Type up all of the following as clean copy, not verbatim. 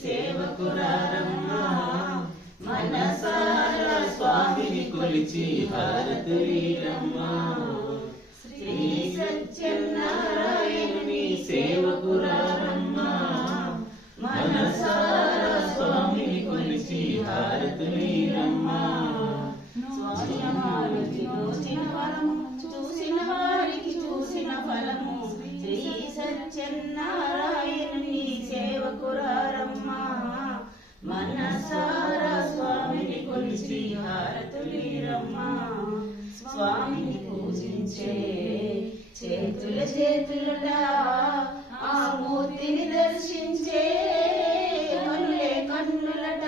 సేవకురారమ్మా మనసారా స్వామిని కొలిచి హారతులీరమ్మా శ్రీ సత్యనారాయణుని సేవకురారమ్మా మనసారా స్వామిని కొలిచి హారతులీరమ్మా చూసిన వారికి చూసిన ఫలము శ్రీ సత్యనారాయణుని సేవకురారమ్మా మనసారా స్వామిని కొలిచి హారతులీరమ్మా స్వామిని పూజించే చేతులట ఆ మూర్తిని దర్శించే కన్నులే కన్నులట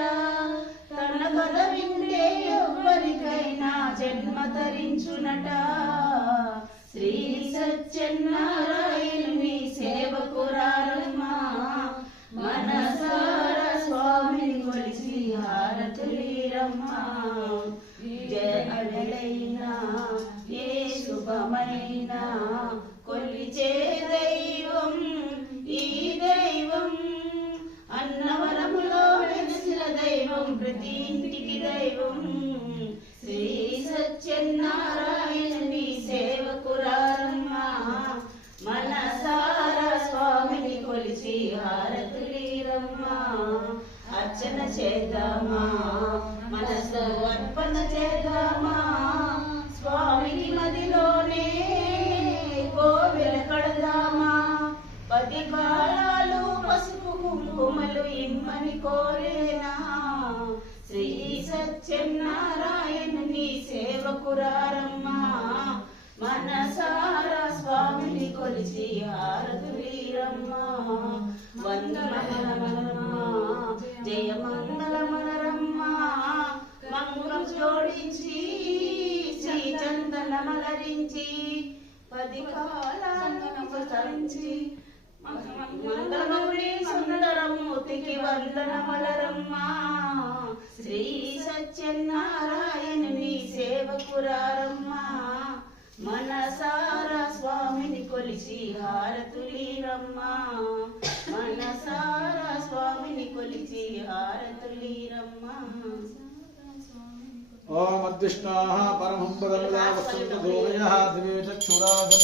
తన కథ వింటే ఎవరికైనా జన్మ ధరించునట శ్రీ సత్యనారాయణుని సేవకురారమ్మా మనసారా స్వామిని కొలిచి హారతులీరమ్మా జయలైనా ఏ శుభమైనా కొలిచే దైవం ఈ దైవం అన్నవరములో వెలిసిన దైవం ప్రతి ఇంటికి దైవం శ్రీ సత్యనారాయణుని సేవకురారమ్మా మనసారా స్వామిని కొలిచి హారతులీరమ్మా అర్చన చేద్దామా మనసు అర్పణ చేద్దామా స్వామిని మదిలోనే కోవెల కడదామా 10 కాలాలు పసుపు కుంకుమలు ఇమ్మని కోరేనా శ్రీ సత్యనారాయణుని సేవకురారమ్మా మనసారా స్వామిని కొలిచి హారతులీరమ్మా వందనమనరమ్మా జయ మంగళమనరమ్మా మంగళం జోడించి శ్రీ చందనమలరించి 10 కాలాలను ప్రసరించి మంగళమౌళి సుందరమూర్తికి వందనమలరమ్మా శ్రీ సత్యనారాయణుని సేవకురారమ్మా మనసారా స్వామిని కొలిచి హారతులీరమ్మా మనసారా స్వామిని కొలిచి హారతులీరమ్మా ఓం అద్విష్ణాః పరమం పదముదా వసంత గోమయః దివే చక్షురాగం